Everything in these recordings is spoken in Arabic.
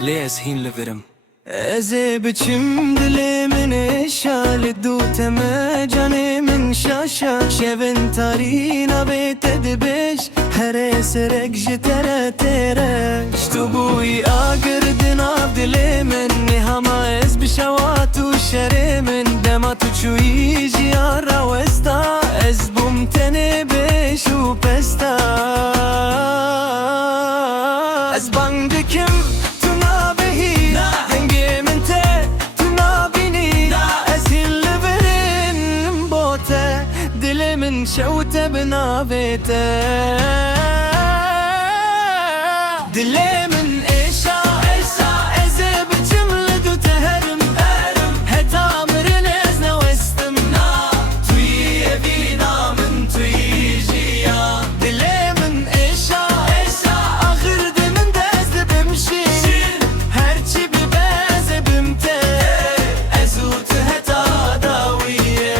Lees hin leverim ازي بچم دلی من شال دوته ما جاني من شاشا شبن تارينا بيت دبش هر سرك جترا ترا شتبوي آگر دنا دلی من نهما از بشوات و شر من دما تو چوی جیارا وستا از بومتنه بش و پستا از بانگکم من شوته بنابته دلي من إيشا إزي بجملد وتهرم هتا مرنزنا واستمنا توي يبينا من توي جيا دلي من إيشا آخر دي من داز بمشي هرشي بباز بمتي أزوت هتا داوية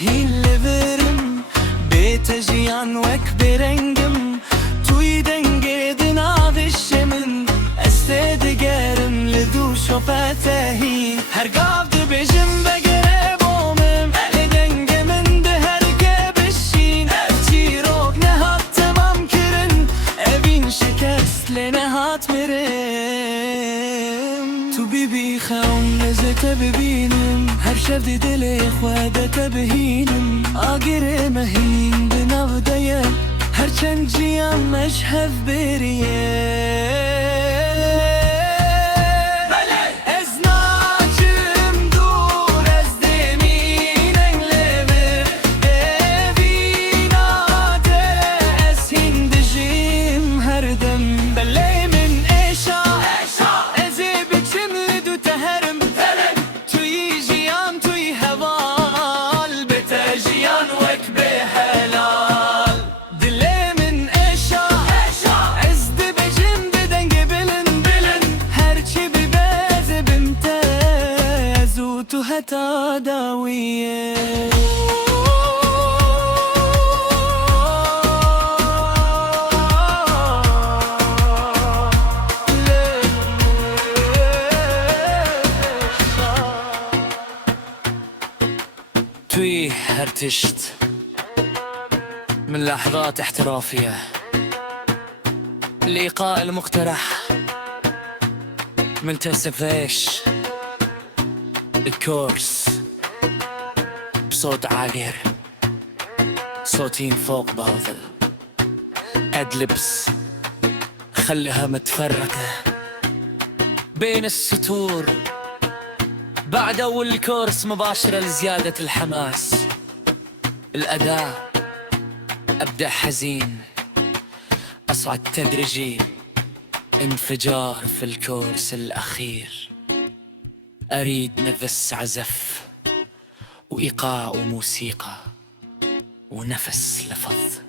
هين لبرم بيت جيان وك برنجم توي دنجي دنا بالشمن استد قرم لذو شوفتهي هرقاف دي بجم بقرب ومم لدنج من ده هرقب الشين تيروك نهات تمام كرن ابين شكست لنهات مرم تو بيبي خوم نزت ببينم هر شب دل خوادت بهینم آگر مهین بنافدایا هر چند جیام مشهف بریه هتا داوية توي هرتشت من لحظات احترافية اللقاء المقترح من تسفيش الكورس بصوت عالي صوتين فوق بعض أدلبس خليها متفرقة بين السطور بعد أول الكورس مباشرة لزيادة الحماس الأداء أبدأ حزين أصعد تدريجي انفجار في الكورس الأخير أريد نفس عزف وإيقاع وموسيقى ونفس لفظ